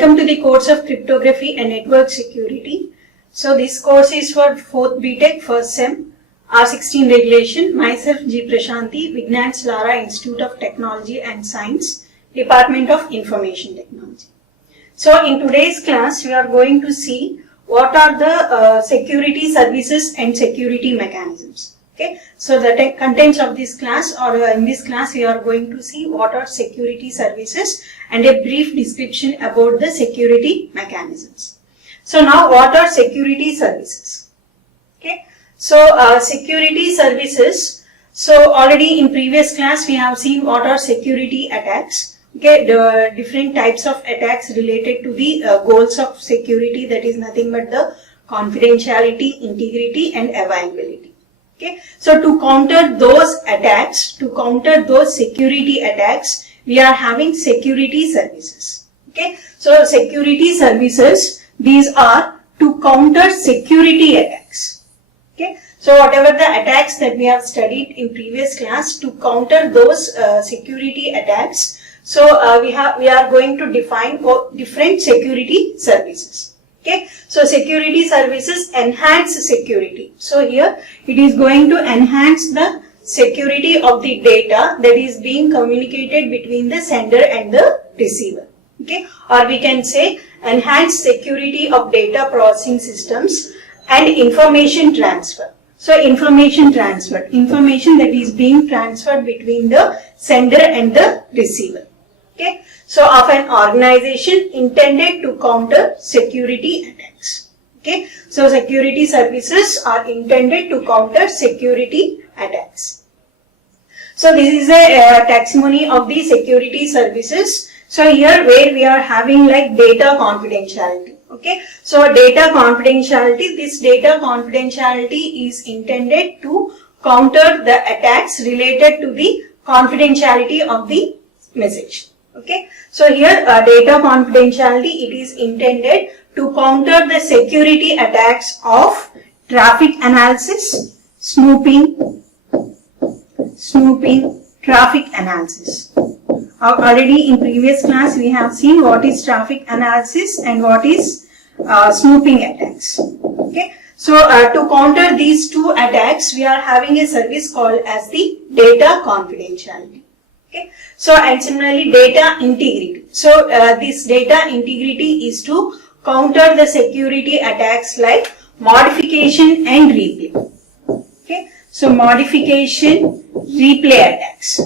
Welcome to the course of Cryptography and Network Security. So this course is for 4th BTech first sem, R16 regulation. Myself G. Prashanti, Vignan Lara Institute of Technology and Science, Department of Information Technology. So in today's class we are going to see what are the security services and security mechanisms. Okay, so the contents of this class in this class we are going to see what are security services and a brief description about the security mechanisms. So now what are security services? Okay, so security services, so already in previous class we have seen what are security attacks. Okay, the different types of attacks related to the goals of security, that is nothing but the confidentiality, integrity and availability. Okay, so to counter those attacks, to counter those security attacks, we are having security services. Okay, so security services, these are to counter security attacks. Okay, so whatever the attacks that we have studied in previous class, to counter those security attacks, so we are going to define different security services. Okay, so security services enhance security. So here it is going to enhance the security of the data that is being communicated between the sender and the receiver. Okay, or we can say enhance security of data processing systems and information transfer. So information transfer, information that is being transferred between the sender and the receiver. Okay, so of an organization intended to counter security attacks. Okay, so security services are intended to counter security attacks. So this is a taxonomy of the security services. So here where we are having like data confidentiality. Okay, so data confidentiality, this data confidentiality is intended to counter the attacks related to the confidentiality of the message. Okay, so here data confidentiality, it is intended to counter the security attacks of traffic analysis, snooping, traffic analysis. Already in previous class we have seen what is traffic analysis and what is snooping attacks. Okay, so to counter these two attacks we are having a service called as the data confidentiality. Okay, so and similarly data integrity. So this data integrity is to counter the security attacks like modification and replay. Okay, so modification, replay attacks.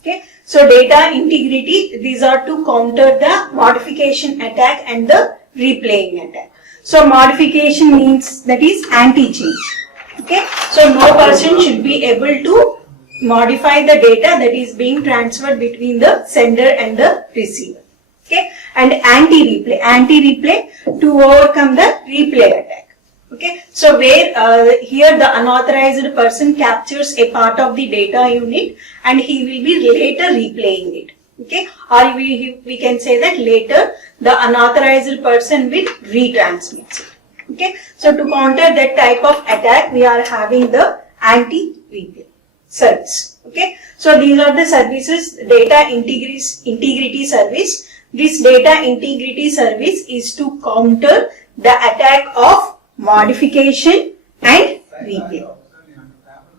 Okay, so data integrity, these are to counter the modification attack and the replaying attack. So modification means that is anti-change. Okay, so no person should be able to modify the data that is being transferred between the sender and the receiver. Okay, and anti-replay to overcome the replay attack. Okay, so where here the unauthorized person captures a part of the data unit and he will be later replaying it. Okay, or we can say that later the unauthorized person will retransmit it. Okay, so to counter that type of attack we are having the anti-replay service. Okay, so these are the services, data integrity service. This data integrity service is to counter the attack of modification and replay.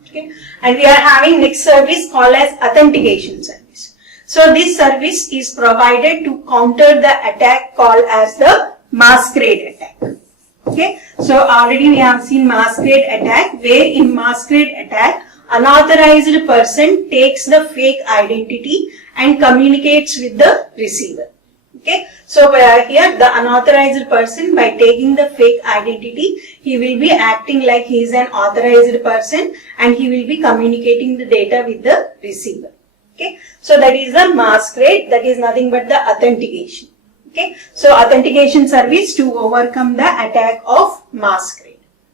Okay, and we are having next service called as authentication service. So this service is provided to counter the attack called as the masquerade attack. Okay, so already we have seen masquerade attack, where in masquerade attack unauthorized person takes the fake identity and communicates with the receiver. Okay, so here the unauthorized person, by taking the fake identity, he will be acting like he is an authorized person and he will be communicating the data with the receiver. Okay, so that is the masquerade, that is nothing but the authentication. Okay, so authentication service to overcome the attack of masquerade.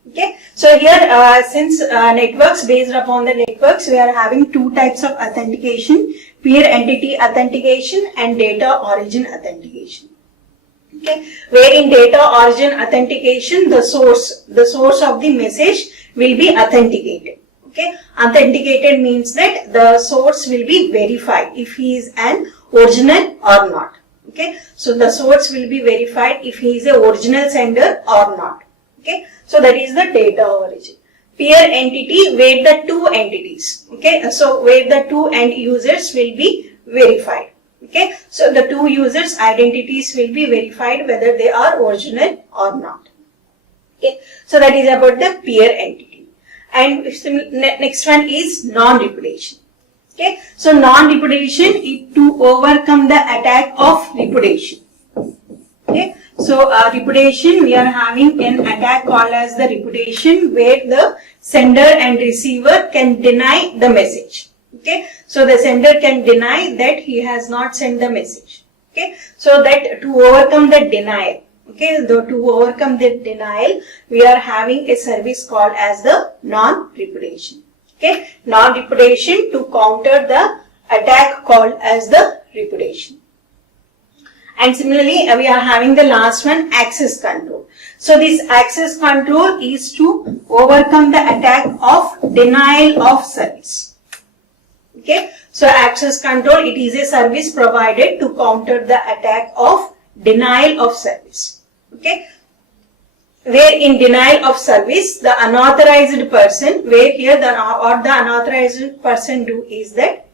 Okay, so here since networks, based upon the networks, we are having two types of authentication: peer entity authentication and data origin authentication. Okay, where in data origin authentication the source of the message will be authenticated. Okay, authenticated means that the source will be verified if he is an original or not. Okay, so the source will be verified if he is a original sender or not. Okay, so that is the data origin. Peer entity where the two entities, okay, so where the two end users will be verified. Okay, so the two users' identities will be verified whether they are original or not. Okay, so that is about the peer entity. And next one is non-repudiation. Okay, so non-repudiation is to overcome the attack of repudiation. Okay, so repudiation, we are having an attack called as the repudiation where the sender and receiver can deny the message. Okay, so the sender can deny that he has not sent the message. Okay, so that to overcome the denial. Okay, though to overcome the denial, we are having a service called as the non-repudiation. Okay, non-repudiation to counter the attack called as the repudiation. And similarly, we are having the last one, access control. So this access control is to overcome the attack of denial of service. Okay, so access control, it is a service provided to counter the attack of denial of service. Okay, where in denial of service, the unauthorized person, where here the unauthorized person do is that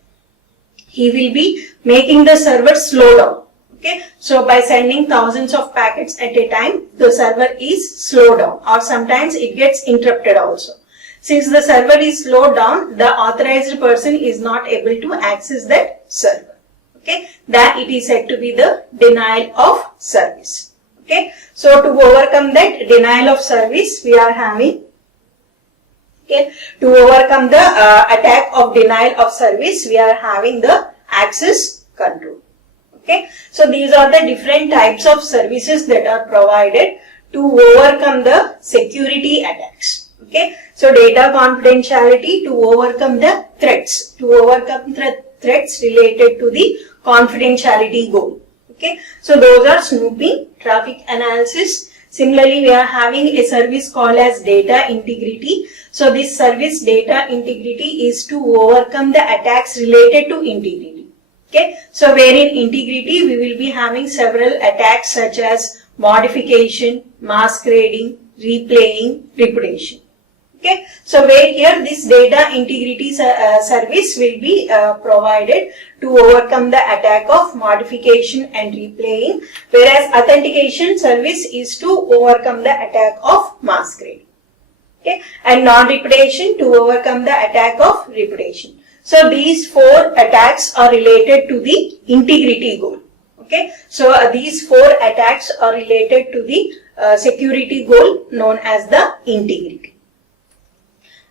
he will be making the server slow down. Okay, so by sending thousands of packets at a time, the server is slowed down, or sometimes it gets interrupted also. Since the server is slowed down, the authorized person is not able to access that server. Okay, that it is said to be the denial of service. Okay, so to overcome that denial of service, we are having, okay, to overcome the attack of denial of service, we are having the access control. Okay, so these are the different types of services that are provided to overcome the security attacks. Okay, so data confidentiality to overcome the threats, threats related to the confidentiality goal. Okay, so those are snooping, traffic analysis. Similarly, we are having a service called as data integrity. So this service data integrity is to overcome the attacks related to integrity. Okay, so wherein integrity we will be having several attacks such as modification, masquerading, replaying, repudiation. Okay, so where here this data integrity service will be provided to overcome the attack of modification and replaying, whereas authentication service is to overcome the attack of masquerading. Okay, and non-repudiation to overcome the attack of repudiation. So these four attacks are related to the integrity goal. Okay, so these four attacks are related to the security goal known as the integrity.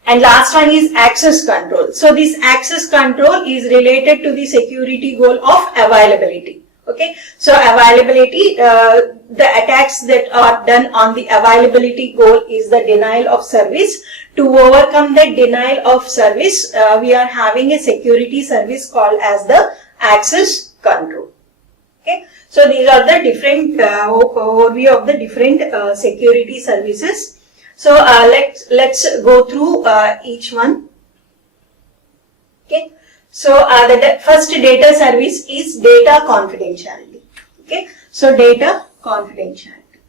And last one is access control. So this access control is related to the security goal of availability. Okay, so availability, the attacks that are done on the availability goal is the denial of service. To overcome the denial of service, we are having a security service called as the access control. Okay, so these are the different overview of the different security services. So let's go through each one. Okay, so the first data service is data confidentiality. Okay, so data confidentiality.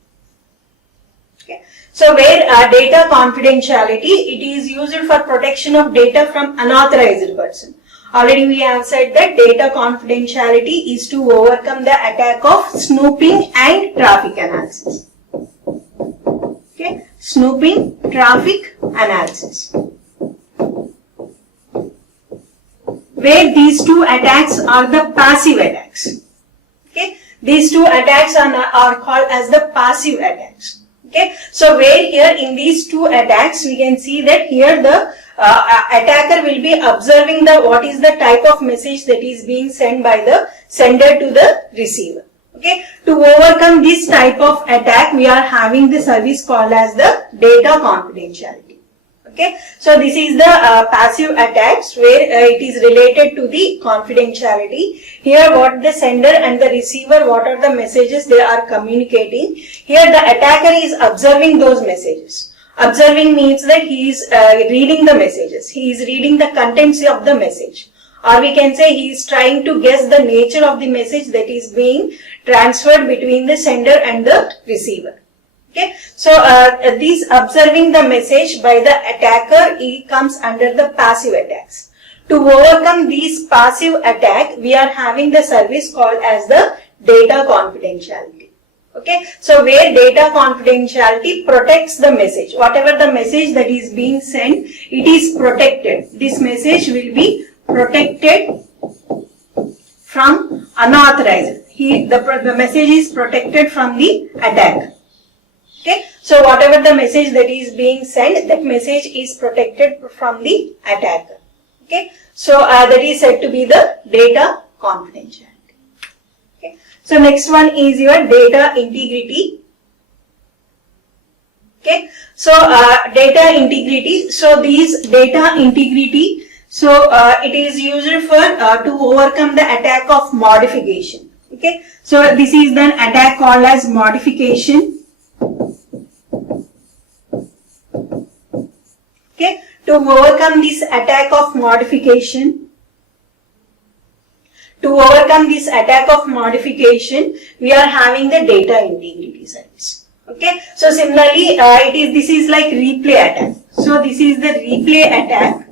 Okay, so where data confidentiality, it is used for protection of data from unauthorized person. Already we have said that data confidentiality is to overcome the attack of snooping and traffic analysis. Okay, snooping, traffic analysis. Where these two attacks are the passive attacks. Okay, these two attacks are called as the passive attacks. Okay, so where here in these two attacks we can see that here the attacker will be observing what is the type of message that is being sent by the sender to the receiver. Okay, to overcome this type of attack, we are having the service called as the data confidentiality. Okay, so this is the passive attacks where it is related to the confidentiality. Here what the sender and the receiver, what are the messages they are communicating. Here the attacker is observing those messages. Observing means that he is reading the messages. He is reading the contents of the message. Or we can say he is trying to guess the nature of the message that is being transferred between the sender and the receiver. Okay, so this observing the message by the attacker, it comes under the passive attacks. To overcome these passive attack, we are having the service called as the data confidentiality. Okay, so where data confidentiality protects the message. Whatever the message that is being sent, it is protected. This message will be protected from unauthorized. The message is protected from the attack. Okay, so whatever the message that is being sent, that message is protected from the attacker. Okay, so that is said to be the data confidentiality. Okay, so next one is your data integrity. Okay, so data integrity. So these data integrity. So it is used for to overcome the attack of modification. Okay, so this is then attack called as modification. Okay, to overcome this attack of modification. To overcome this attack of modification, we are having the data integrity service. Okay, so similarly, this is like replay attack. So this is the replay attack.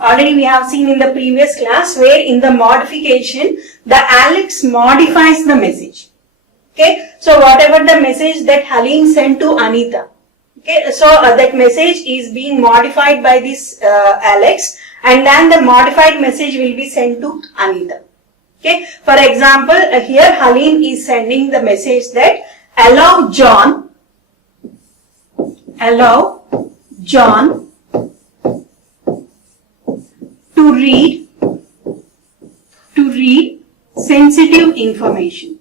Already we have seen in the previous class where in the modification, the Alex modifies the message. Okay, so whatever the message that Halim sent to Anita. Okay, so that message is being modified by this Alex, and then the modified message will be sent to Anita. Okay, for example, here Halim is sending the message that allow John to read sensitive information.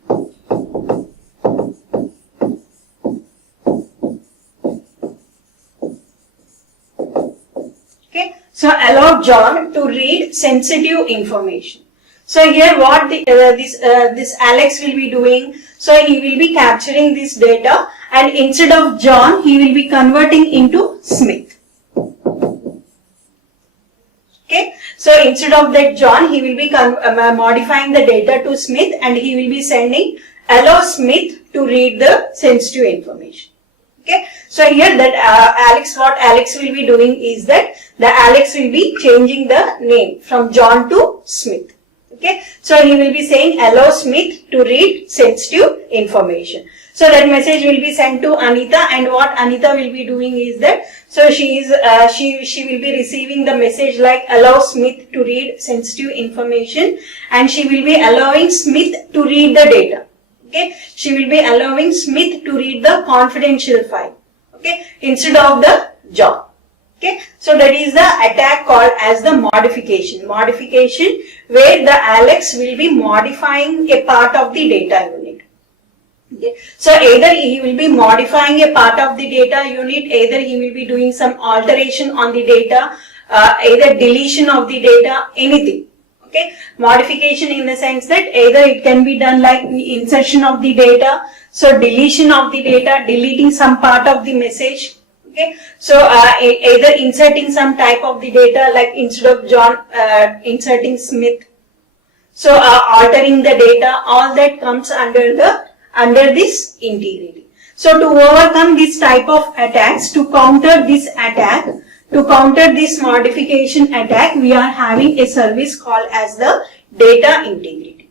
Okay, so allow John to read sensitive information. So here what this Alex will be doing, so he will be capturing this data, and instead of John, he will be converting into Smith. Okay, so instead of that John, he will be modifying the data to Smith, and he will be sending allow Smith to read the sensitive information. Okay, so here that what Alex will be doing is that the Alex will be changing the name from John to Smith. Okay, so he will be saying allow Smith to read sensitive information. So that message will be sent to Anita, and what Anita will be doing is that, so she will be receiving the message like allow Smith to read sensitive information, and she will be allowing Smith to read the data. Okay, she will be allowing Smith to read the confidential file. Okay, instead of the John. Okay, so that is the attack called as the modification. Modification where the Alex will be modifying a part of the data unit. Okay, so either he will be modifying a part of the data unit, either he will be doing some alteration on the data, either deletion of the data, anything. Okay, modification in the sense that either it can be done like insertion of the data, so deletion of the data, deleting some part of the message. Okay, so either inserting some type of the data, like instead of John, inserting Smith. So altering the data, all that comes under this integrity. So to overcome this type of attacks, to counter this attack, to counter this modification attack, we are having a service called as the data integrity.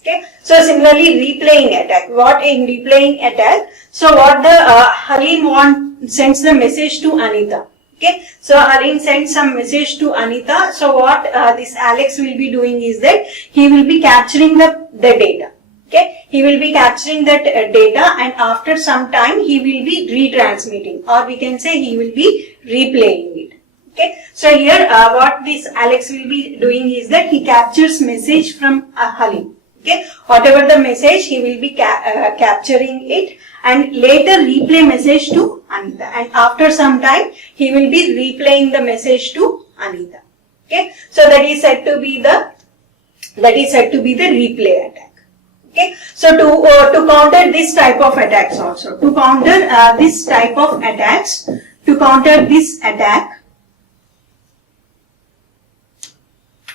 Okay, so similarly replaying attack. What in replaying attack? So what the Halim sends the message to Anita. Okay, so Halim sends some message to Anita. So what this Alex will be doing is that he will be capturing the data. Okay, he will be capturing that data, and after some time he will be retransmitting, or we can say he will be replaying it. Okay, so here what this Alex will be doing is that he captures message from Halim. Okay, whatever the message, he will be capturing it and later replay message to Anita, and after some time he will be replaying the message to Anita. Okay, so that is said to be the replay attack. Okay, so to counter this type of attacks also, to counter this type of attacks, to counter this attack,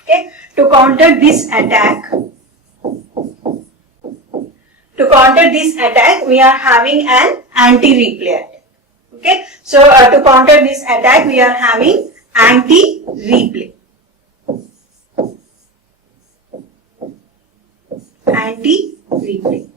okay, to counter this attack, we are having an anti-replay attack. Okay, so to counter this attack, we are having anti-replay. Anti-replay.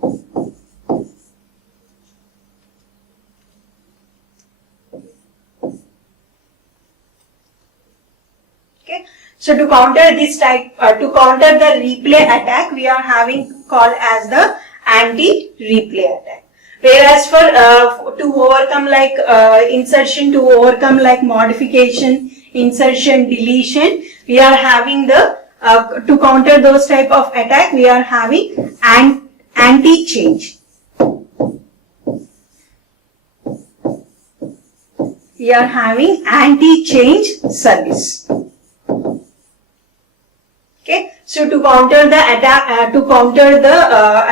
Okay, so to counter this type, to counter the replay attack, we are having called as the anti-replay attack. Whereas for to overcome like insertion, to overcome like modification, insertion, deletion, we are having the to counter those type of attack, we are having anti-change. We are having anti-change service. Okay, so to counter the attack,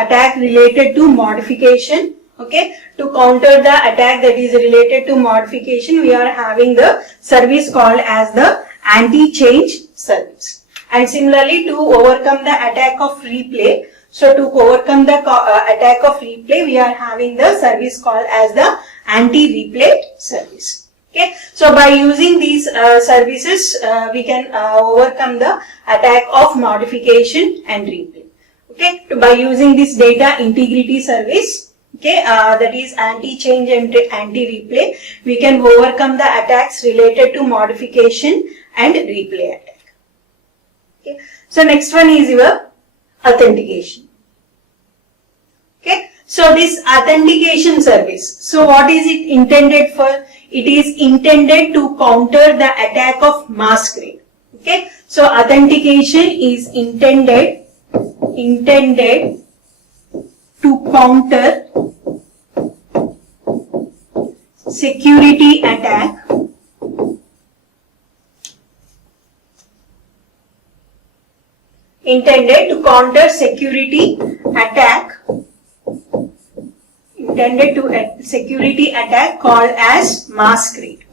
attack related to modification. Okay, to counter the attack that is related to modification, we are having the service called as the anti-change service. And similarly, to overcome the attack of replay, so to overcome the attack of replay, we are having the service called as the anti-replay service. Okay, so by using these services, we can overcome the attack of modification and replay. Okay, by using this data integrity service, okay, that is anti-change and anti-replay, we can overcome the attacks related to modification and replay attack. Okay, so next one is your authentication. Okay, so this authentication service, so what is it intended for? It is intended to counter the attack of masquerade. Okay, so authentication is intended to counter security attack security attack called as masquerade.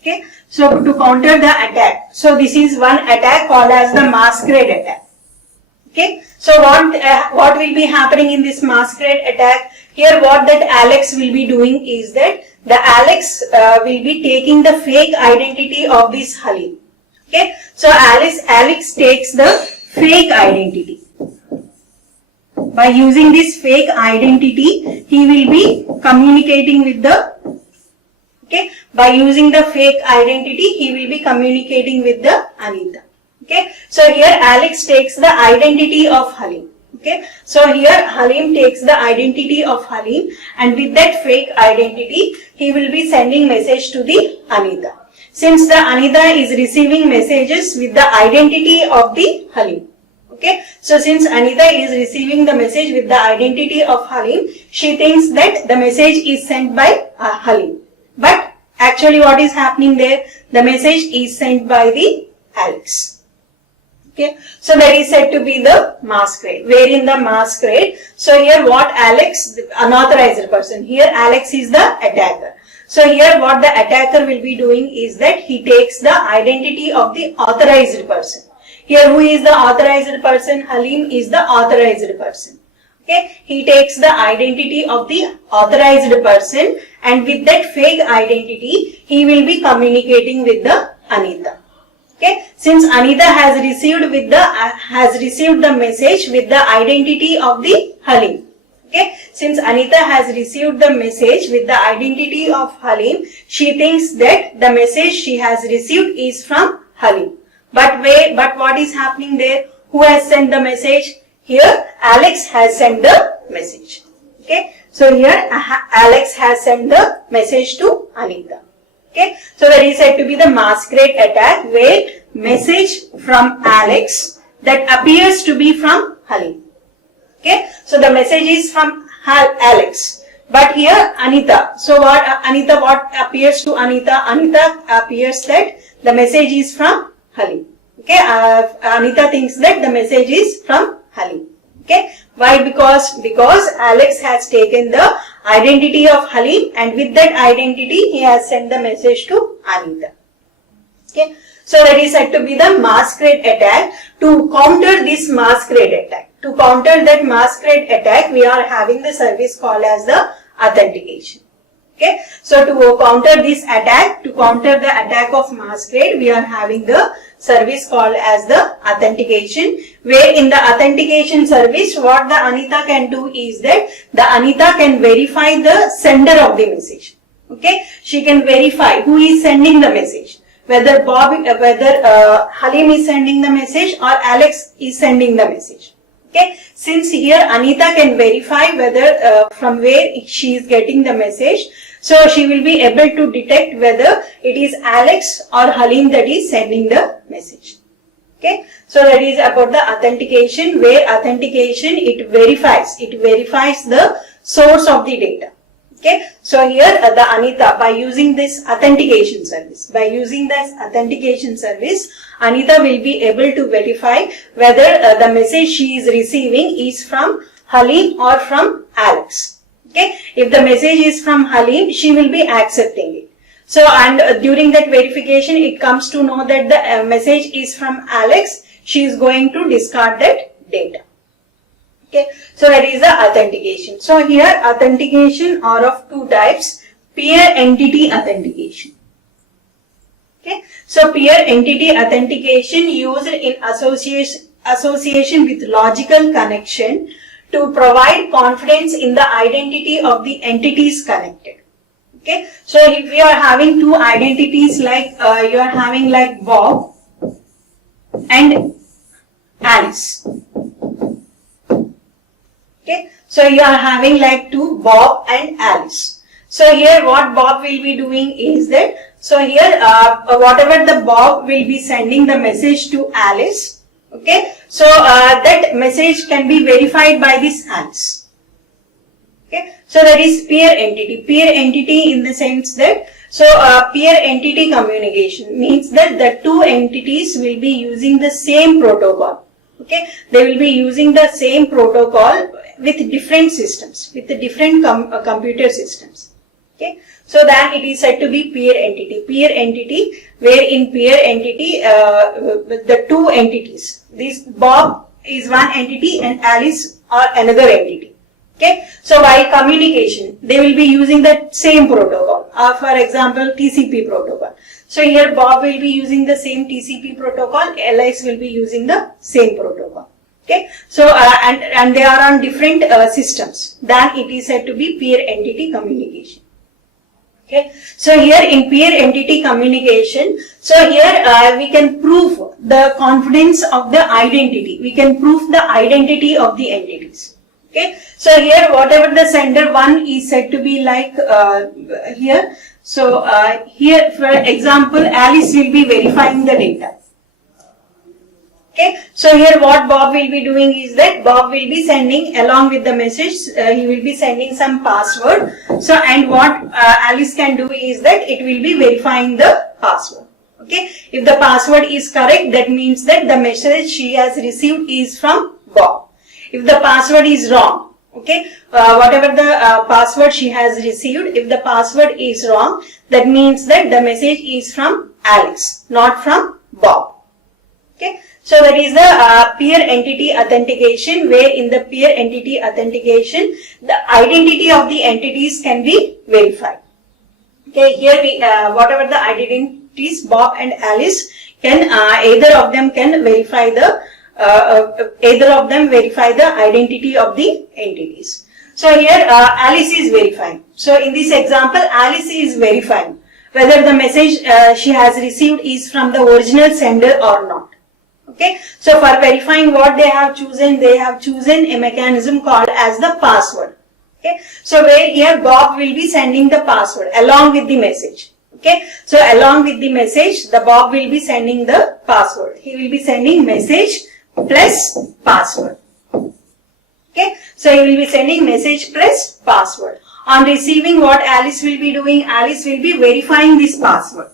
Okay, so to counter the attack, so this is one attack called as the masquerade attack. Okay, so what will be happening in this masquerade attack? Here what that Alex will be doing is that the Alex will be taking the fake identity of this Halim. Okay, so Alex takes the fake identity. By using this fake identity, he will be communicating with the, okay, by using the fake identity, he will be communicating with the Anita. Okay, so here Alex takes the identity of Halim. Okay, so here Halim takes the identity of Halim, and with that fake identity, he will be sending message to the Anita. Since the Anita is receiving messages with the identity of the Halim. Okay, so since Anita is receiving the message with the identity of Halim, she thinks that the message is sent by Halim. But actually what is happening there? The message is sent by the Alex. Okay, so that is said to be the masquerade. Where in the masquerade? So here what Alex, the unauthorized person, here Alex is the attacker. So here what the attacker will be doing is that he takes the identity of the authorized person. Here who is the authorized person? Halim is the authorized person. Okay, he takes the identity of the authorized person, and with that fake identity, he will be communicating with the Anita. Okay, since Anita has received the message with the identity of the Halim. Okay, since Anita has received the message with the identity of Halim, she thinks that the message she has received is from Halim. But what is happening there? Who has sent the message? Here Alex has sent the message. Okay, so here Alex has sent the message to Anita. Okay, so that is said to be the masquerade attack, where message from Alex that appears to be from Halim. Okay, so the message is from Alex, but here Anita. So what appears to Anita? Anita appears that the message is from Halim. Okay, Anita thinks that the message is from Halim. Okay, Why? Because Alex has taken the identity of Halim, and with that identity he has sent the message to Anita. Okay. So that is said to be the masquerade attack. To counter this masquerade attack, to counter that masquerade attack, we are having the service called as the authentication. Okay. So to counter this attack, to counter the attack of masquerade, we are having the service called as the authentication, where in the authentication service, what the Anita can do is that the Anita can verify the sender of the message. Okay. She can verify who is sending the message. Whether Halim is sending the message or Alex is sending the message. Okay, since here Anita can verify whether from where she is getting the message, so she will be able to detect whether it is Alex or Halim that is sending the message. Okay, so that is about the authentication, where authentication it verifies the source of the data. Okay, so here the Anita, by using this authentication service, Anita will be able to verify whether the message she is receiving is from Halim or from Alex. Okay, if the message is from Halim, she will be accepting it. So, and during that verification, it comes to know that the message is from Alex, she is going to discard that data. Okay, so that is the authentication. So here authentication are of two types: peer entity authentication. Okay, so peer entity authentication used in association with logical connection to provide confidence in the identity of the entities connected. Okay, so if we are having two identities like you are having like Bob and Alice. Okay, so you are having like two Bob and Alice. So here what Bob will be doing is that, so here whatever the Bob will be sending the message to Alice. Okay, so that message can be verified by this Alice. Okay, so that is peer entity. Peer entity in the sense that, so peer entity communication means that the two entities will be using the same protocol. Okay, they will be using the same protocol with different systems, with the different computer systems. Okay, so then it is said to be peer entity. Peer entity, where in peer entity, the two entities, this Bob is one entity and Alice are another entity. Okay, so while communication, they will be using the same protocol. For example, TCP protocol. So here Bob will be using the same TCP protocol, Alice will be using the same protocol. Okay, so and they are on different systems. Then it is said to be peer entity communication. Okay, so here in peer entity communication, so here we can prove the confidence of the identity. We can prove the identity of the entities. Okay, so here whatever the sender one is said to be like here. So here, for example, Alice will be verifying the data. Okay, so here what Bob will be doing is that Bob will be sending along with the message, he will be sending some password. So, and what Alice can do is that it will be verifying the password. Okay, if the password is correct, that means that the message she has received is from Bob. If the password is wrong, okay, whatever the password she has received, if the password is wrong, that means that the message is from Alex, not from Bob. Okay, so that is the peer entity authentication, where in the peer entity authentication, the identity of the entities can be verified. Okay, here we whatever the identities, Bob and Alice, can either of them can verify the identity of the entities. So here Alice is verifying. So in this example, Alice is verifying whether the message she has received is from the original sender or not. Okay, so for verifying what they have chosen a mechanism called as the password. Okay, so where here Bob will be sending the password along with the message. Okay, so along with the message, the Bob will be sending the password. He will be sending message plus password. Okay, so he will be sending message plus password. On receiving, what Alice will be doing? Alice will be verifying this password.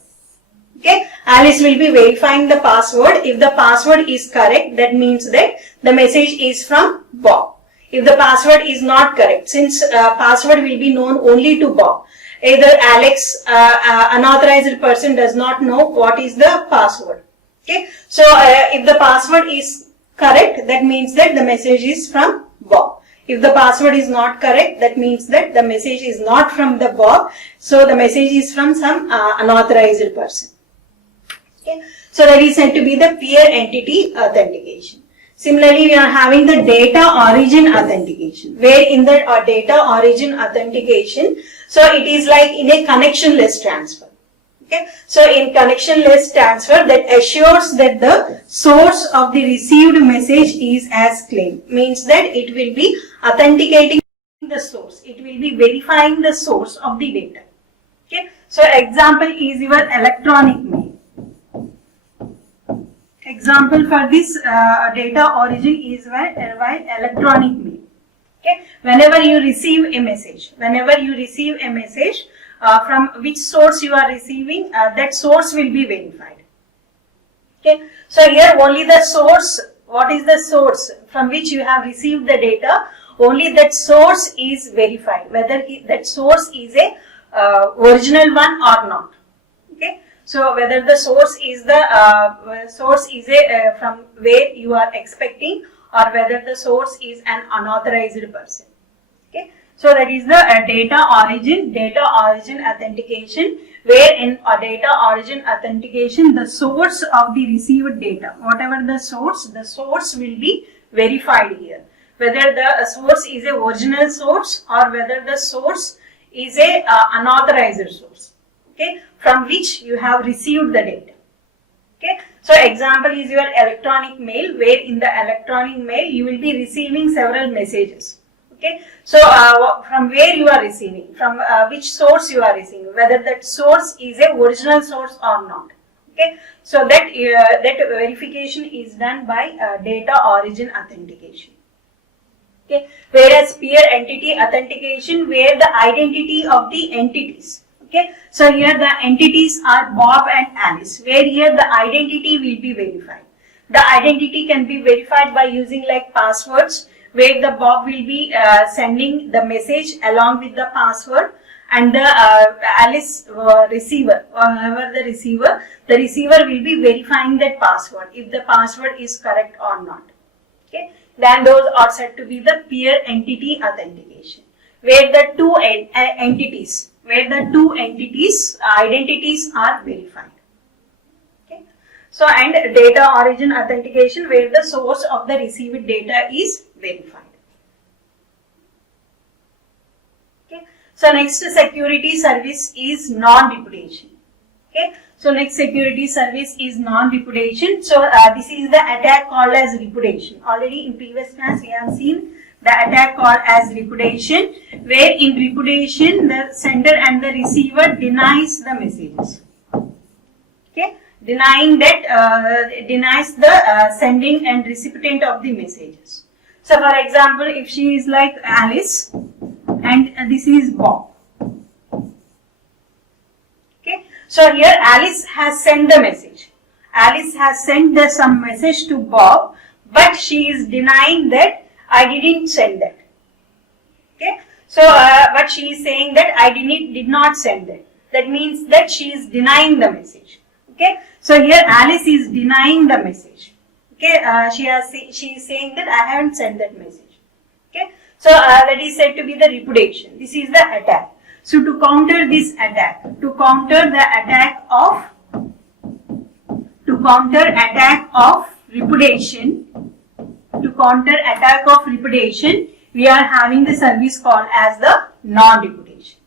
Okay, Alice will be verifying the password. If the password is correct, that means that the message is from Bob. If the password is not correct, since password will be known only to Bob, either Alex, unauthorized person does not know what is the password. Okay, so if the password is correct, that means that the message is from Bob. If the password is not correct, that means that the message is not from the Bob, so the message is from some unauthorized person. Okay, so that is said to be the peer entity authentication. Similarly, we are having the data origin authentication, where in the data origin authentication, so it is like in a connectionless transfer. Okay, so in connectionless transfer, that assures that the source of the received message is as claimed, means that it will be authenticating the source, it will be verifying the source of the data. Okay, so example is your electronic mail. Example for this data origin is by electronic mail. Okay, whenever you receive a message, from which source you are receiving, that source will be verified. Okay, so here only the source, what is the source from which you have received the data, only that source is verified, whether that source is a original one or not. Okay, so whether the source is from where you are expecting, or whether the source is an unauthorized person. Okay, so that is the data origin authentication, where in data origin authentication, the source of the received data, whatever the source will be verified here, whether the source is a original source or whether the source is a unauthorized source. Okay, from which you have received the data. Okay, so example is your electronic mail, where in the electronic mail you will be receiving several messages. Okay, so from where you are receiving, from which source you are receiving, whether that source is a original source or not. Okay, so that verification is done by data origin authentication. Okay, whereas peer entity authentication, where the identity of the entities. Okay, so here the entities are Bob and Alice, where here the identity will be verified. The identity can be verified by using like passwords, where the Bob will be sending the message along with the password, and the Alice receiver, whoever the receiver will be verifying that password, if the password is correct or not. Okay, then those are said to be the peer entity authentication, where the two entities identities are verified. Okay, so and data origin authentication, where the source of the received data is verified. Okay, so next security service is non-repudiation. Okay, so next security service is non-repudiation. So this is the attack called as repudiation. Already in previous class we have seen the attack called as repudiation, where in repudiation the sender and the receiver denies the messages. Okay, denying that denies the sending and recipient of the messages. So for example, if she is like Alice and this is Bob. Okay, so here Alice has sent the message. Alice has sent some message to Bob, but she is denying that I didn't send that. Okay, so but she is saying that I did not send that. That means that she is denying the message. Okay, so here Alice is denying the message. Okay, she is saying that I haven't sent that message. Okay, so that is said to be the repudiation. This is the attack. So to counter this attack, to counter attack of repudiation, we are having the service called as the non-repudiation.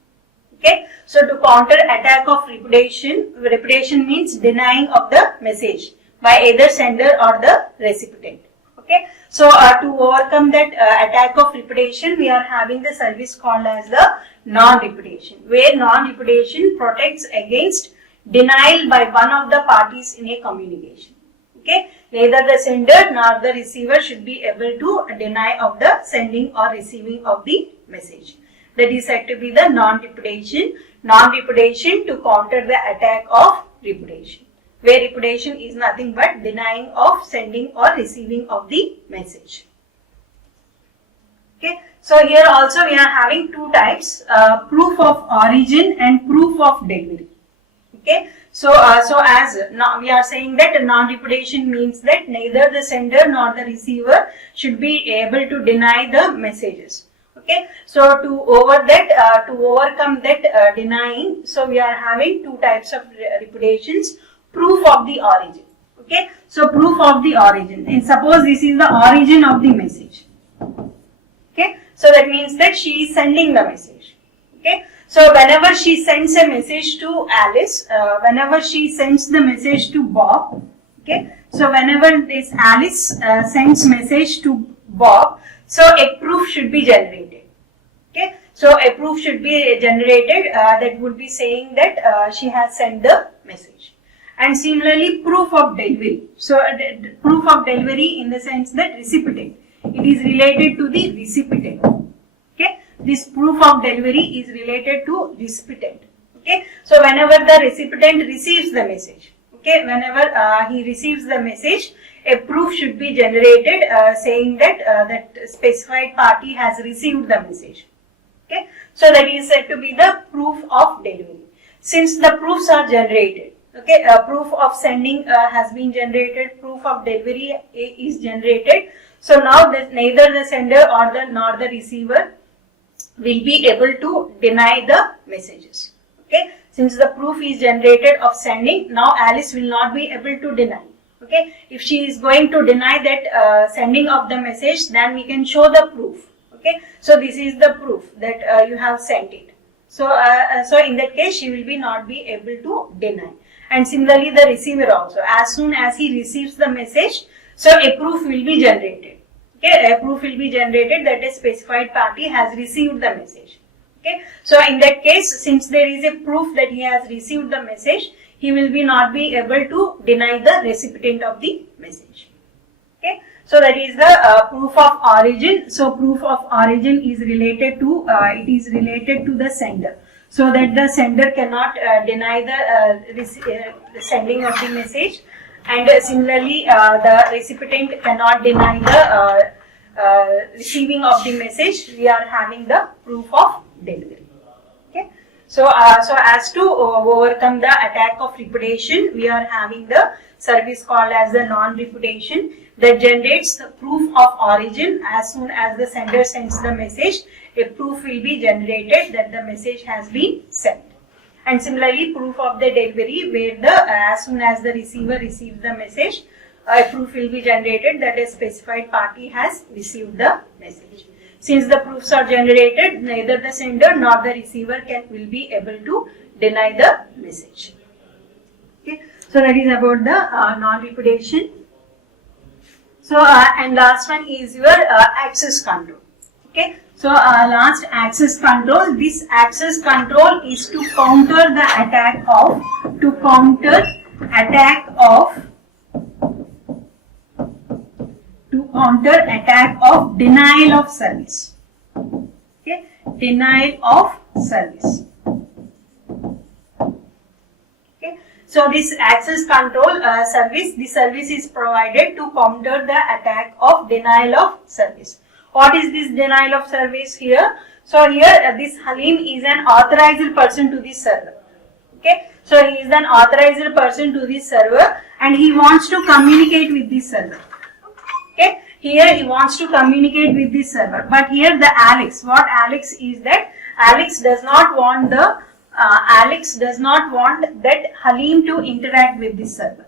Okay, so to counter attack of repudiation means denying of the message by either sender or the recipient. Okay, so to overcome that attack of repudiation, we are having the service called as the non-repudiation, where non-repudiation protects against denial by one of the parties in a communication. Okay, neither the sender nor the receiver should be able to deny of the sending or receiving of the message. That is said to be the non-repudiation. Non-repudiation to counter the attack of repudiation, where repudiation is nothing but denying of sending or receiving of the message. Okay, so here also we are having two types, proof of origin and proof of delivery. Okay, so as now we are saying that non-repudiation means that neither the sender nor the receiver should be able to deny the messages. Okay, so to overcome that denying, so we are having two types of repudiations. Proof of the origin. Okay, so proof of the origin, and suppose this is the origin of the message. Okay, so that means that she is sending the message. Okay, so whenever she sends a message to Alice, whenever she sends the message to Bob, okay, so whenever this Alice sends message to Bob, so a proof should be generated. Okay, so a proof should be generated that would be saying that she has sent the message. And similarly, proof of delivery. So proof of delivery in the sense that recipient. It is related to the recipient. Okay, this proof of delivery is related to recipient. Okay, so whenever the recipient receives the message, okay, whenever he receives the message, a proof should be generated saying that that specified party has received the message. Okay, so that is said to be the proof of delivery. Since the proofs are generated, okay, proof of sending has been generated, proof of delivery is generated. So now neither the sender nor the receiver will be able to deny the messages. Okay, since the proof is generated of sending, now Alice will not be able to deny. Okay, if she is going to deny that sending of the message, then we can show the proof. Okay, so this is the proof that you have sent it. So in that case, she will not be able to deny. And similarly, the receiver also, as soon as he receives the message, so a proof will be generated. Okay, a proof will be generated that a specified party has received the message. Okay, so in that case, since there is a proof that he has received the message, he will not be able to deny the recipient of the message. Okay, so that is the proof of origin. So proof of origin is related to the sender, so that the sender cannot deny the sending of the message, and similarly the recipient cannot deny the receiving of the message. We are having the proof of delivery. Okay, so as to overcome the attack of repudiation, we are having the service called as the non-repudiation, that generates the proof of origin. As soon as the sender sends the message, a proof will be generated that the message has been sent. And similarly, proof of the delivery, where as soon as the receiver receives the message, a proof will be generated that a specified party has received the message. Since the proofs are generated, neither the sender nor the receiver will be able to deny the message. Okay, so that is about the non-repudiation. So and last one is your access control. Okay, so last, access control. This access control is to counter the attack of denial of service. Okay, denial of service. Okay, so this access control the service is provided to counter the attack of denial of service. What is this denial of service here? So here this Halim is an authorized person to this server. Okay, so he is an authorized person to this server and he wants to communicate with this server. Okay, here he wants to communicate with this server, but here the Alex, what Alex is that Alex does not want that Halim to interact with this server.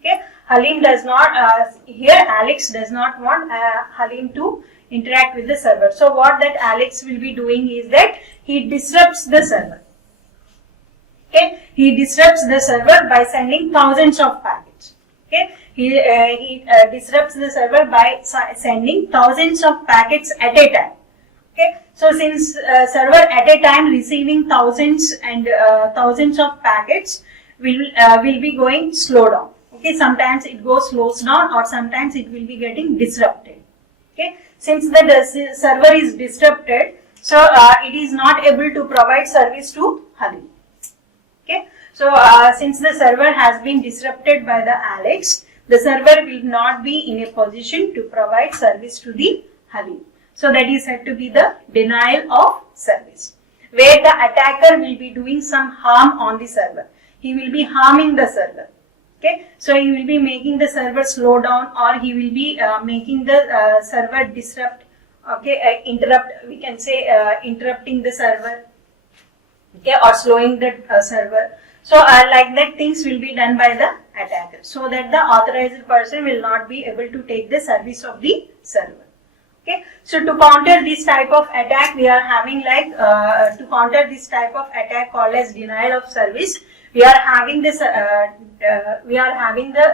Okay, Halim does not, Alex does not want Halim to interact with the server. So what that Alex will be doing is that he disrupts the server. Okay, he disrupts the server by sending thousands of packets. Okay, he disrupts the server by sending thousands of packets at a time. Okay, so since server at a time receiving thousands of packets will be going slow down. Okay, sometimes it slows down or sometimes it will be getting disrupted. Okay, since the server is disrupted, so it is not able to provide service to Halim. Okay, so since the server has been disrupted by the Alex, the server will not be in a position to provide service to the Halim. So that is said to be the denial of service, where the attacker will be doing some harm on the server. He will be harming the server. Okay, so he will be making the server slow down, or he will be making the server disrupt. Okay, interrupt. We can say interrupting the server. Okay, or slowing the server. So like that, things will be done by the attacker, so that the authorized person will not be able to take the service of the server. Okay, so to counter this type of attack, we are having like to counter this type of attack called as denial of service. We are having this the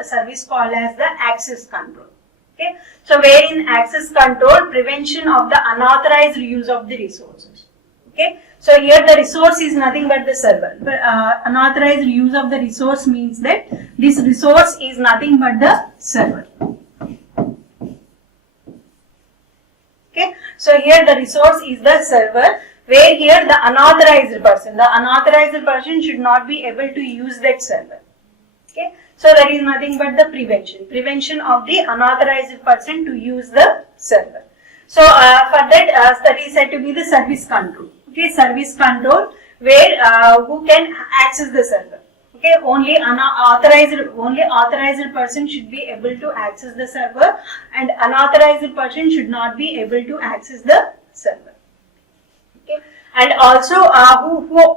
service called as the access control. Okay, so where in access control, prevention of the unauthorized use of the resources. Okay, so here the resource is nothing but the server. Unauthorized use of the resource means that this resource is nothing but the server. Okay, so here the resource is the server, where here the unauthorized person should not be able to use that server. Okay, so that is nothing but the prevention of the unauthorized person to use the server. So for that, that is said to be the service control. Okay, service control, where who can access the server. Okay, only authorized person should be able to access the server, and unauthorized person should not be able to access the server. Okay, and also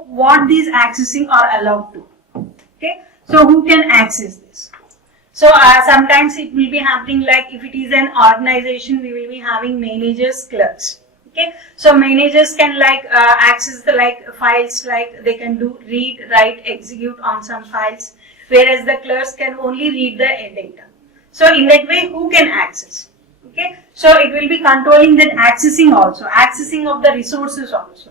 what these accessing are allowed to. Okay, so who can access this? So sometimes it will be happening like if it is an organization, we will be having managers, clerks. Okay, so managers can like access the like files, like they can do read, write, execute on some files, whereas the clerks can only read the data. So in that way, who can access? Okay, so it will be controlling that accessing also, accessing of the resources also.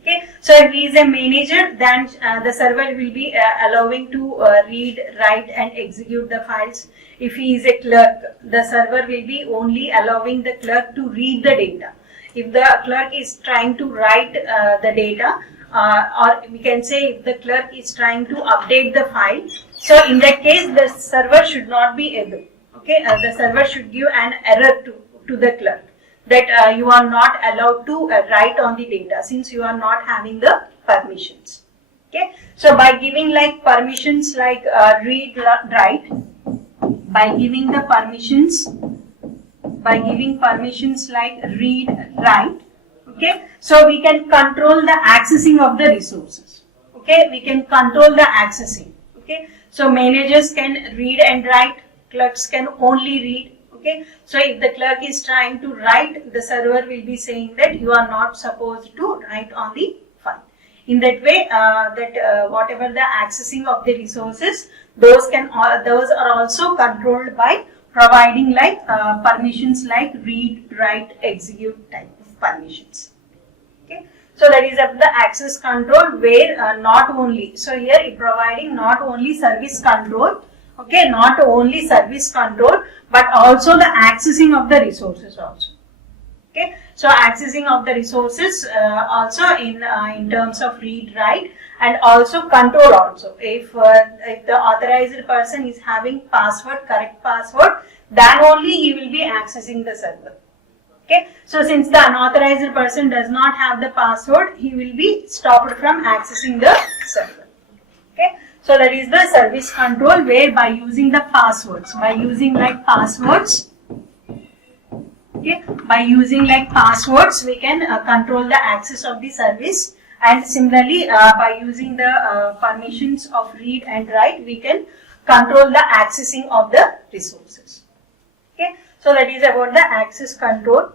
Okay, so if he is a manager, then the server will be allowing to read, write and execute the files. If he is a clerk, the server will be only allowing the clerk to read the data. If the clerk is trying to write the data, or we can say if the clerk is trying to update the file, so in that case the server should not be able. Okay, the server should give an error to the clerk that you are not allowed to write on the data since you are not having the permissions. Okay, so by giving like permissions like read, write, by giving permissions like read, write, okay, so we can control the accessing of the resources. Okay, we can control the accessing. Okay, so managers can read and write, clerks can only read. Okay, so if the clerk is trying to write, the server will be saying that you are not supposed to write on the file. In that way, whatever the accessing of the resources, those are also controlled by providing like permissions like read, write, execute type of permissions. Okay, so that is of the access control, where not only, so here it providing not only service control, okay, not only service control, but also the accessing of the resources also. Okay, so accessing of the resources also in terms of read, write, and also control also. If the authorized person is having correct password, then only he will be accessing the server. Okay, so since the unauthorized person does not have the password, he will be stopped from accessing the server. Okay, so that is the service control, where by using the passwords, by using like passwords, okay, by using like passwords, we can control the access of the service. And similarly, by using the permissions of read and write, we can control the accessing of the resources. Okay, so that is about the access control.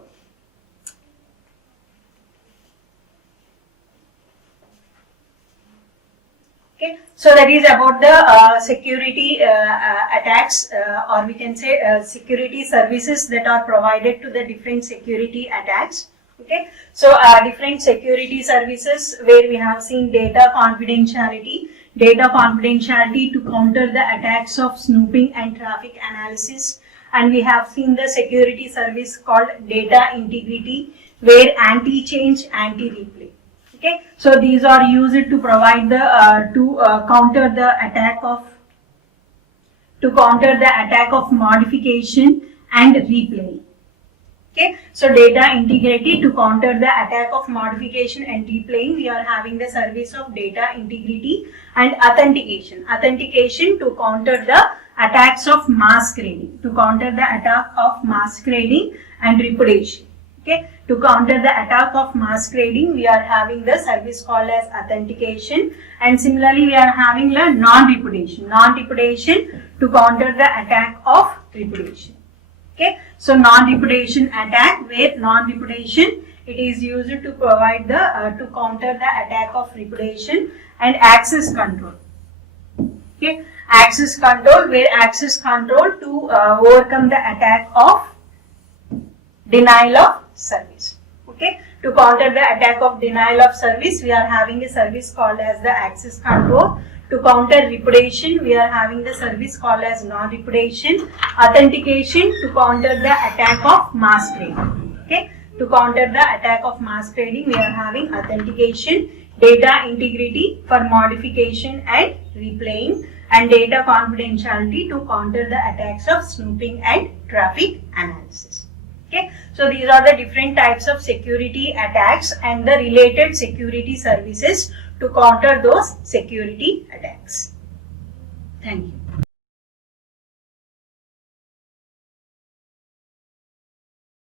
Okay, so that is about the security attacks, or we can say security services that are provided to the different security attacks. Okay, so different security services, where we have seen data confidentiality to counter the attacks of snooping and traffic analysis, and we have seen the security service called data integrity, where anti-change, anti-replay. Okay, so these are used to provide the counter the attack of modification and replay. Okay, so data integrity to counter the attack of modification and replaying, we are having the service of data integrity and authentication. Authentication to counter the attacks of masquerading, to counter the attack of masquerading and repudiation. Okay, to counter the attack of masquerading, we are having the service called as authentication, and similarly we are having the non-repudiation. Non-repudiation to counter the attack of repudiation. Okay, so non-repudiation attack, where non-repudiation it is used to provide the to counter the attack of repudiation, and access control. Okay, access control, where access control to overcome the attack of denial of service. Okay, to counter the attack of denial of service, we are having a service called as the access control. To counter repudiation, we are having the service called as non-repudiation. Authentication to counter the attack of masquerading. Okay, to counter the attack of masquerading, we are having authentication. Data integrity for modification and replaying, and data confidentiality to counter the attacks of snooping and traffic analysis. Okay, so these are the different types of security attacks and the related security services to counter those security attacks. Thank you.